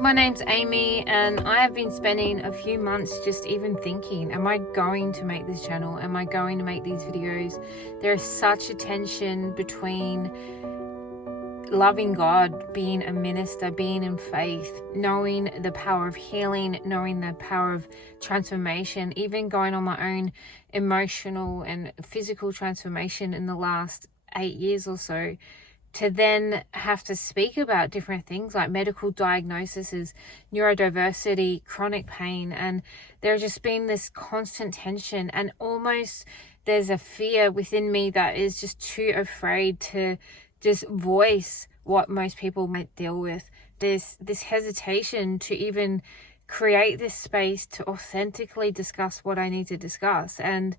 My name's Amy, and I have been spending a few months just even thinking, am I going to make this channel? Am I going to make these videos? There is such a tension between loving God, being a minister, being in faith, knowing the power of healing, knowing the power of transformation, even going on my own emotional and physical transformation in the last 8 years or so, to then have to speak about different things like medical diagnoses, neurodiversity, chronic pain. And there's just been this constant tension, and almost there's a fear within me that is just too afraid to just voice what most people might deal with. There's this hesitation to even create this space to authentically discuss what I need to discuss. And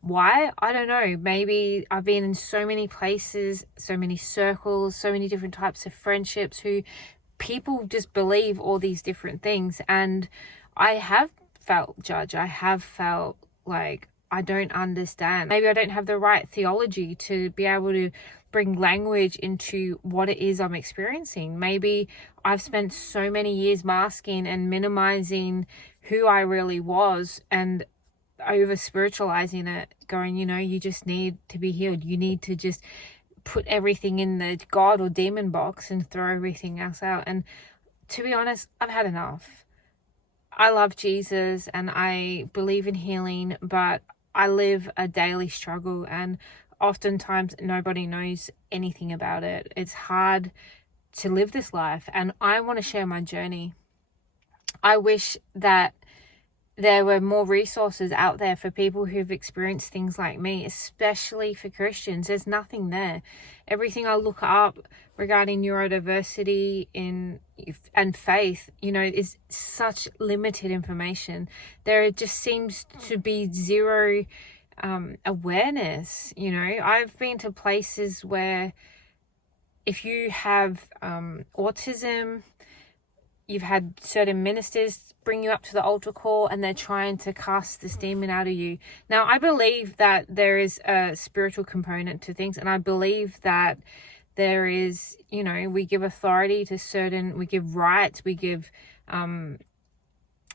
why? I don't know. Maybe I've been in so many places, so many circles, so many different types of friendships who people just believe all these different things. And I have felt judged. I have felt like I don't understand. Maybe I don't have the right theology to be able to bring language into what it is I'm experiencing. Maybe I've spent so many years masking and minimizing who I really was and over spiritualizing it, going, you just need to be healed. You need to just put everything in the God or demon box and throw everything else out. And to be honest, I've had enough. I love Jesus and I believe in healing, but I live a daily struggle, and oftentimes nobody knows anything about it. It's hard to live this life, and I want to share my journey. I wish that there were more resources out there for people who've experienced things like me, especially for Christians. There's nothing there. Everything I look up regarding neurodiversity and faith, is such limited information. There just seems to be zero awareness. I've been to places where if you have autism, you've had certain ministers bring you up to the altar call and they're trying to cast this demon out of you. Now, I believe that there is a spiritual component to things, and I believe that there is, we give authority to we give rights, we give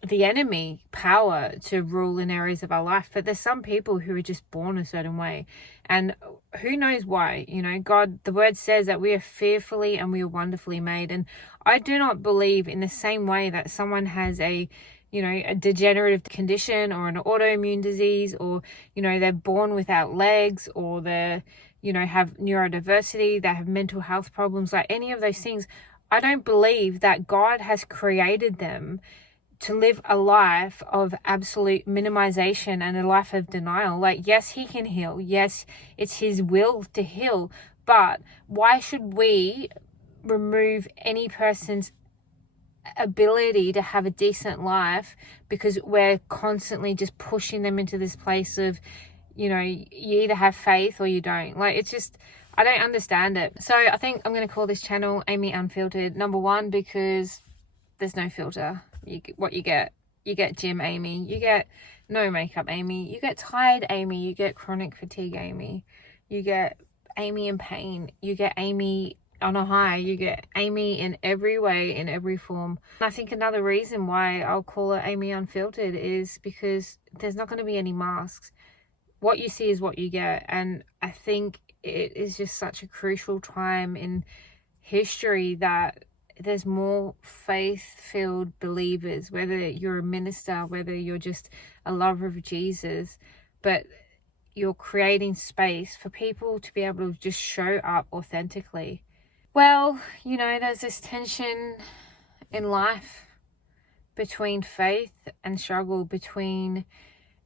the enemy power to rule in areas of our life. But there's some people who are just born a certain way, and who knows why. God, the word says that we are fearfully and we are wonderfully made. And I do not believe in the same way that someone has a degenerative condition or an autoimmune disease, or they're born without legs, or they're have neurodiversity, they have mental health problems, like any of those things. I don't believe that God has created them to live a life of absolute minimization and a life of denial. Like, yes, he can heal. Yes, it's his will to heal. But why should we remove any person's ability to have a decent life because we're constantly just pushing them into this place of, you either have faith or you don't? Like, it's just, I don't understand it. So I think I'm going to call this channel Amy Unfiltered. Number one, because there's no filter. You get gym Amy, you get no makeup Amy, you get tired Amy, you get chronic fatigue Amy, you get Amy in pain, you get Amy on a high, you get Amy in every way, in every form. And I think another reason why I'll call it Amy Unfiltered is because there's not going to be any masks. What you see is what you get. And I think it is just such a crucial time in history that there's more faith-filled believers, whether you're a minister, whether you're just a lover of Jesus, but you're creating space for people to be able to just show up authentically. Well, there's this tension in life between faith and struggle, between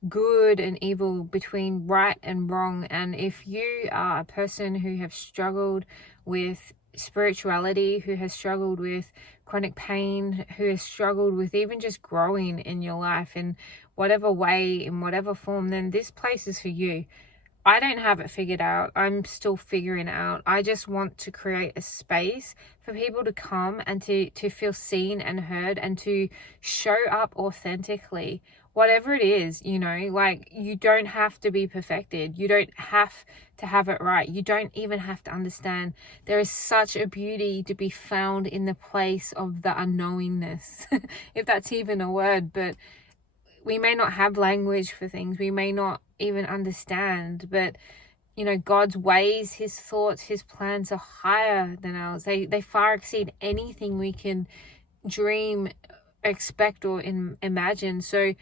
good and evil, between right and wrong. And if you are a person who have struggled with spirituality, who has struggled with chronic pain, who has struggled with even just growing in your life in whatever way, in whatever form, then this place is for you. I don't have it figured out. I'm still figuring it out. I just want to create a space for people to come and to feel seen and heard and to show up authentically whatever it is, you know, like, you don't have to be perfected. You don't have to have it right. You don't even have to understand. There is such a beauty to be found in the place of the unknowingness, if that's even a word. But we may not have language for things. We may not even understand, but you know, God's ways, his thoughts, his plans are higher than ours. They far exceed anything we can dream, expect, or imagine. So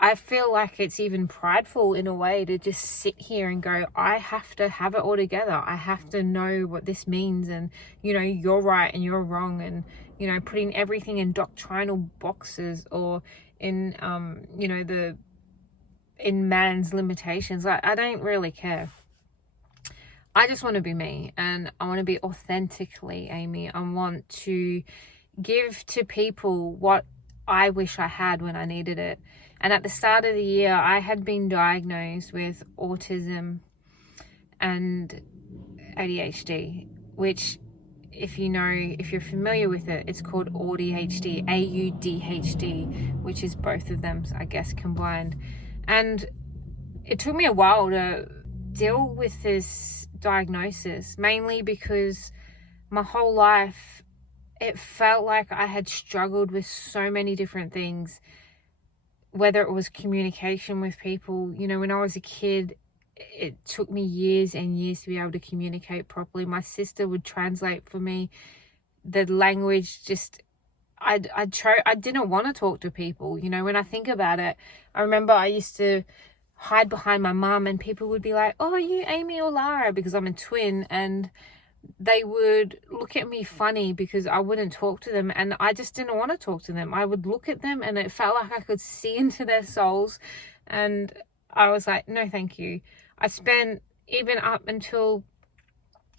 I feel like it's even prideful in a way to just sit here and go, I have to have it all together. I have to know what this means, and, you know, you're right and you're wrong, and, you know, putting everything in doctrinal boxes, or in, you know, in man's limitations. I don't really care. I just want to be me, and I want to be authentically Amy. I want to give to people what I wish I had when I needed it. And at the start of the year, I had been diagnosed with autism and ADHD, which, if you're familiar with it, it's called AuDHD, AuDHD, which is both of them, I guess, combined. And it took me a while to deal with this diagnosis, mainly because my whole life it felt like I had struggled with so many different things, whether it was communication with people. You know, when I was a kid, it took me years and years to be able to communicate properly. My sister would translate for me. The language just, I didn't want to talk to people. You know, when I think about it, I remember I used to hide behind my mum, and people would be like, oh, are you Amy or Lara? Because I'm a twin, and they would look at me funny because I wouldn't talk to them, and I just didn't want to talk to them. I would look at them and it felt like I could see into their souls, and I was like, no thank you. I spent, even up until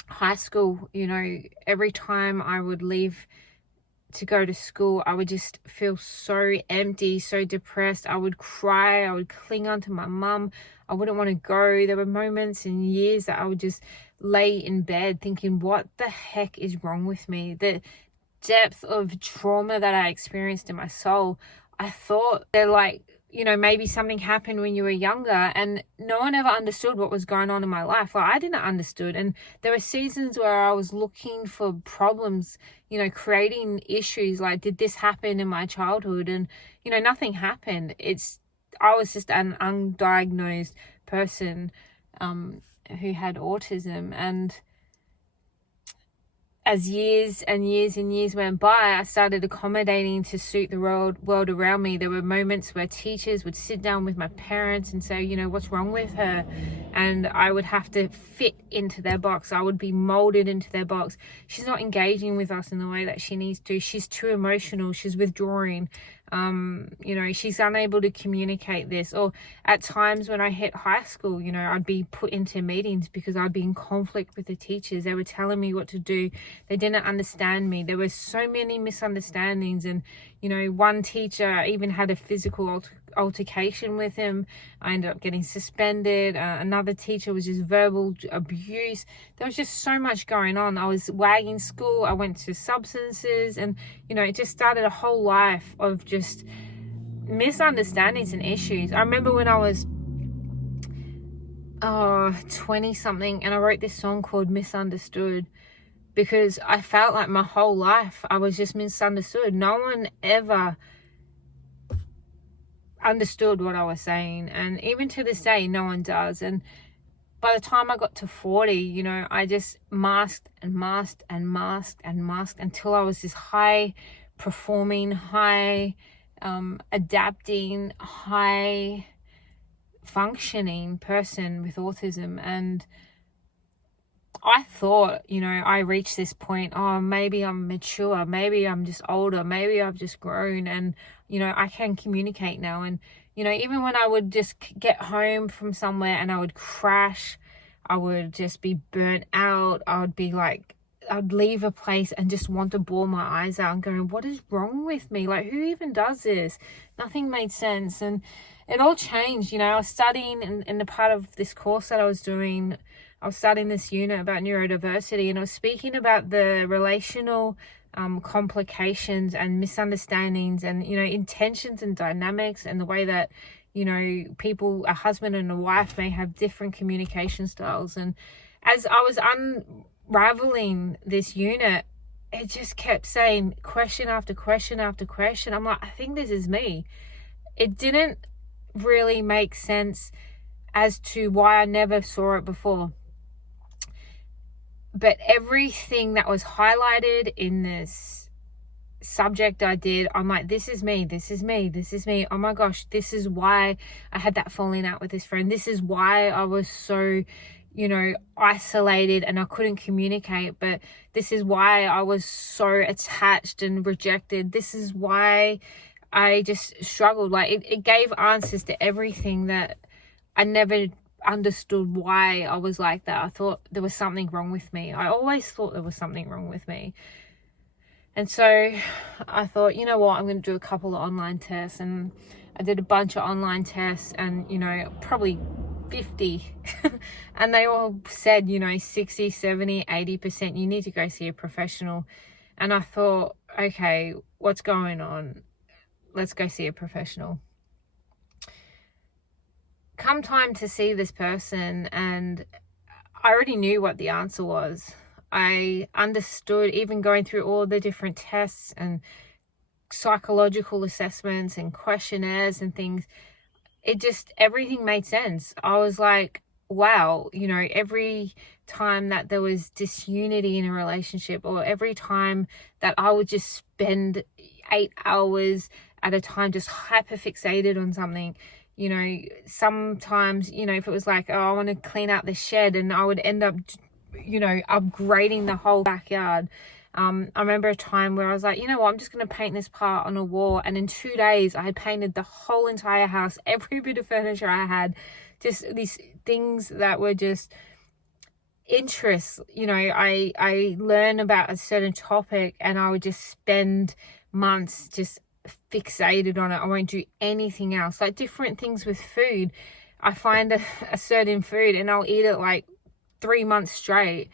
high school, you know, every time I would leave to go to school, I would just feel so empty, so depressed. I would cry, I would cling on to my mum, I wouldn't want to go. There were moments and years that I would just lay in bed thinking, what the heck is wrong with me? The depth of trauma that I experienced in my soul, I thought they're like, you know, maybe something happened when you were younger, and no one ever understood what was going on in my life. Well, I didn't understood, and there were seasons where I was looking for problems, you know, creating issues, like, did this happen in my childhood? And, you know, nothing happened. I was just an undiagnosed person who had autism. And as years and years and years went by, I started accommodating to suit the world around me. There were moments where teachers would sit down with my parents and say, you know, what's wrong with her? And I would have to fit into their box. I would be molded into their box. She's not engaging with us in the way that she needs to. She's too emotional. She's withdrawing. You know, she's unable to communicate this. Or at times when I hit high school, you know, I'd be put into meetings because I'd be in conflict with the teachers. They were telling me what to do. They didn't understand me. There were so many misunderstandings, and, you know, one teacher even had a physical altercation with him. I ended up getting suspended. Another teacher was just verbal abuse. There was just so much going on. I was wagging school. I went to substances, and, you know, it just started a whole life of just misunderstandings and issues. I remember when I was 20 something, and I wrote this song called Misunderstood, because I felt like my whole life I was just misunderstood. No one ever understood what I was saying, and even to this day no one does. And by the time I got to 40, you know, I just masked and masked and masked and masked until I was this high performing, high adapting, high functioning person with autism. And I thought, you know, I reached this point, oh, maybe I'm mature, maybe I'm just older, maybe I've just grown, and, you know, I can communicate now. And, you know, even when I would just get home from somewhere and I would crash, I would just be burnt out. I would be like, I'd leave a place and just want to bawl my eyes out and going, what is wrong with me? Like, who even does this? Nothing made sense. And it all changed. You know, I was studying in the part of this course that I was doing, I was studying this unit about neurodiversity, and I was speaking about the relational complications and misunderstandings and, you know, intentions and dynamics, and the way that, You know, people, a husband and a wife may have different communication styles. And as I was unraveling this unit, it just kept saying question after question after question. I'm like, I think this is me. It didn't really make sense as to why I never saw it before. But everything that was highlighted in this subject I did, I'm like, this is me, this is me, this is me. Oh my gosh, this is why I had that falling out with this friend. This is why I was so, you know, isolated and I couldn't communicate. But this is why I was so attached and rejected. This is why I just struggled. Like it gave answers to everything that I never understood why I was like that. I thought there was something wrong with me. I always thought there was something wrong with me. And so I thought, you know what, I'm going to do a couple of online tests. And I did a bunch of online tests and, you know, probably 50. And they all said, you know, 60, 70, 80%, you need to go see a professional. And I thought, okay, what's going on? Let's go see a professional. Come time to see this person, and I already knew what the answer was. I understood, even going through all the different tests and psychological assessments and questionnaires and things, it just, everything made sense. I was like, wow, you know, every time that there was disunity in a relationship, or every time that I would just spend 8 hours at a time just hyper fixated on something, you know, sometimes, you know, if it was like, oh, I want to clean out the shed, and I would end up, you know, upgrading the whole backyard. I remember a time where I was like, you know what, I'm just going to paint this part on a wall. And in 2 days, I had painted the whole entire house, every bit of furniture I had, just these things that were just interests. You know, I learn about a certain topic and I would just spend months just fixated on it. I won't do anything else. Like different things with food. I find a certain food and I'll eat it like 3 months straight.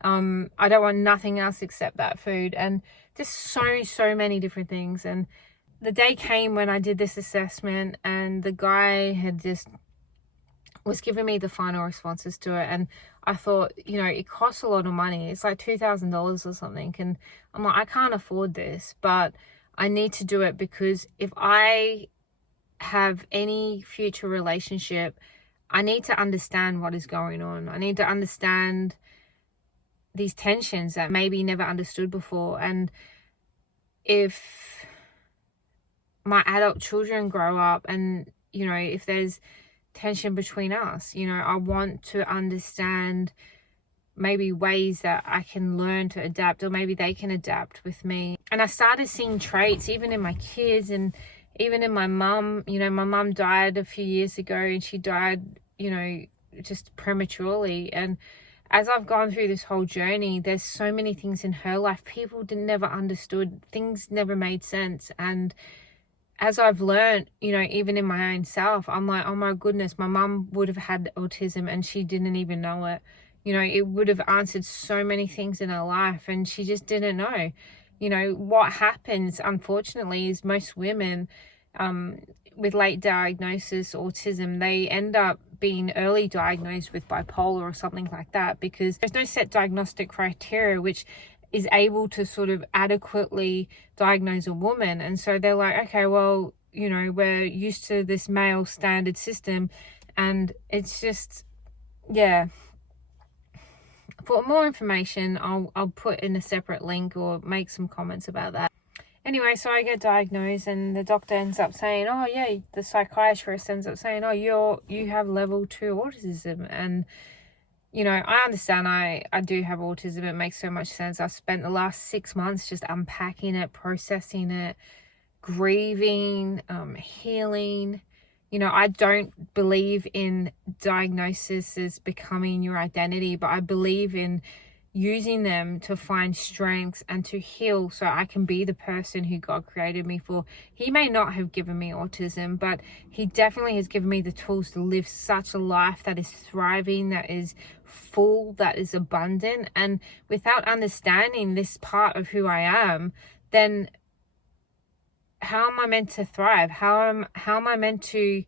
I don't want nothing else except that food, and just so many different things. And the day came when I did this assessment, and the guy had just was giving me the final responses to it. And I thought, you know, it costs a lot of money. It's like $2,000 or something. And I'm like, I can't afford this, but I need to do it, because if I have any future relationship, I need to understand what is going on. I need to understand these tensions that maybe never understood before. And if my adult children grow up and, you know, if there's tension between us, you know, I want to understand maybe ways that I can learn to adapt, or maybe they can adapt with me. And I started seeing traits even in my kids and even in my mum. You know, my mum died a few years ago, and she died, you know, just prematurely. And as I've gone through this whole journey, there's so many things in her life people never understood. Things never made sense. And as I've learned, you know, even in my own self, I'm like, oh my goodness, my mum would have had autism and she didn't even know it. You know, it would have answered so many things in her life and she just didn't know. You know, what happens, unfortunately, is most women with late diagnosis autism, they end up being early diagnosed with bipolar or something like that, because there's no set diagnostic criteria which is able to sort of adequately diagnose a woman. And so they're like, okay, well, you know, we're used to this male standard system. And it's just, yeah. For more information, I'll put in a separate link or make some comments about that. Anyway, so I get diagnosed and the doctor ends up saying, oh yeah, the psychiatrist ends up saying, oh, you have level 2 autism. And, you know, I understand I do have autism. It makes so much sense. I've spent the last 6 months just unpacking it, processing it, grieving, healing. You know, I don't believe in diagnosis as becoming your identity, but I believe in using them to find strengths and to heal so I can be the person who God created me for. He may not have given me autism, but he definitely has given me the tools to live such a life that is thriving, that is full, that is abundant. And without understanding this part of who I am, then how am I meant to thrive? How am I meant to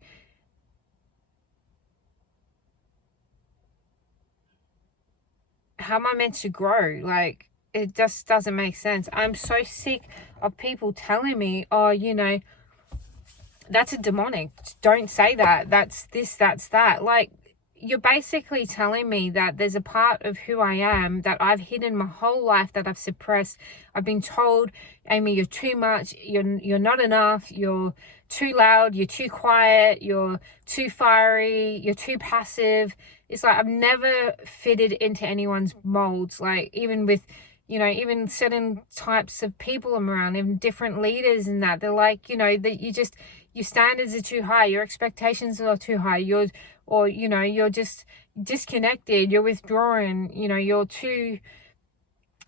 how am I meant to grow? Like, it just doesn't make sense. I'm so sick of people telling me, oh, you know, that's a demonic. Don't say that. That's this, that's that. Like, you're basically telling me that there's a part of who I am that I've hidden my whole life, that I've suppressed. I've been told, Amy, you're too much. You're not enough. You're too loud. You're too quiet. You're too fiery. You're too passive. It's like I've never fitted into anyone's molds. Like, even with, you know, even certain types of people I'm around, even different leaders and that, they're like, you know, that your standards are too high, your expectations are too high, you're just disconnected, you're withdrawing, you know, you're too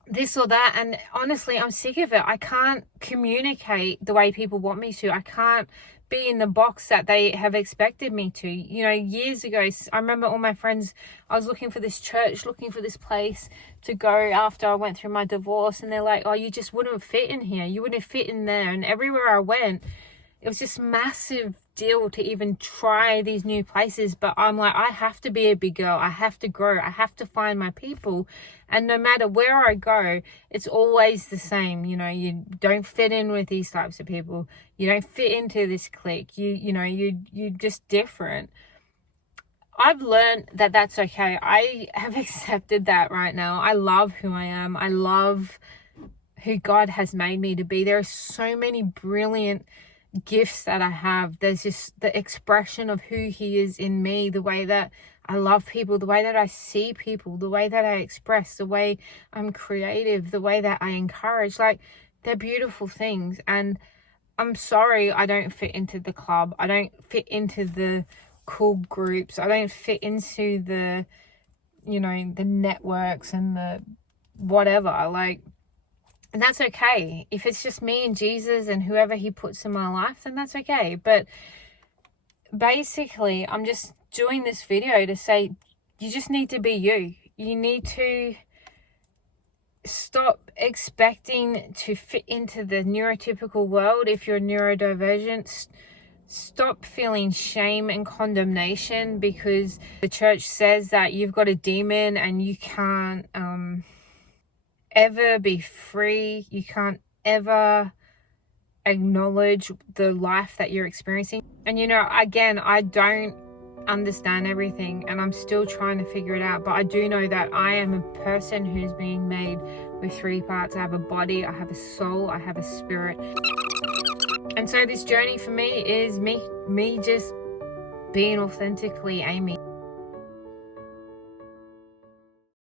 this or that. And honestly, I'm sick of it. I can't communicate the way people want me to. I can't be in the box that they have expected me to. You know, years ago, I remember all my friends, I was looking for this church, looking for this place to go after I went through my divorce, and they're like, oh, you just wouldn't fit in here, you wouldn't fit in there. And everywhere I went, it was this massive deal to even try these new places. But I'm like, I have to be a big girl. I have to grow. I have to find my people. And no matter where I go, it's always the same. You know, you don't fit in with these types of people. You don't fit into this clique. You're just different. I've learned that that's okay. I have accepted that right now. I love who I am. I love who God has made me to be. There are so many brilliant gifts that I have. There's just the expression of who He is in me, the way that I love people, the way that I see people, the way that I express, the way I'm creative, the way that I encourage. Like, they're beautiful things. And I'm sorry I don't fit into the club. I don't fit into the cool groups. I don't fit into the, you know, the networks and the whatever. Like, and that's okay. If it's just me and Jesus and whoever He puts in my life, then that's okay. But basically, I'm just doing this video to say, you just need to be you. You need to stop expecting to fit into the neurotypical world. If you're neurodivergent, stop feeling shame and condemnation because the church says that you've got a demon and you can't ever be free. You can't ever acknowledge the life that you're experiencing. And you know, again, I don't understand everything and I'm still trying to figure it out, but I do know that I am a person who's being made with 3 parts. I have a body, I have a soul, I have a spirit. And so this journey for me is me just being authentically Amy.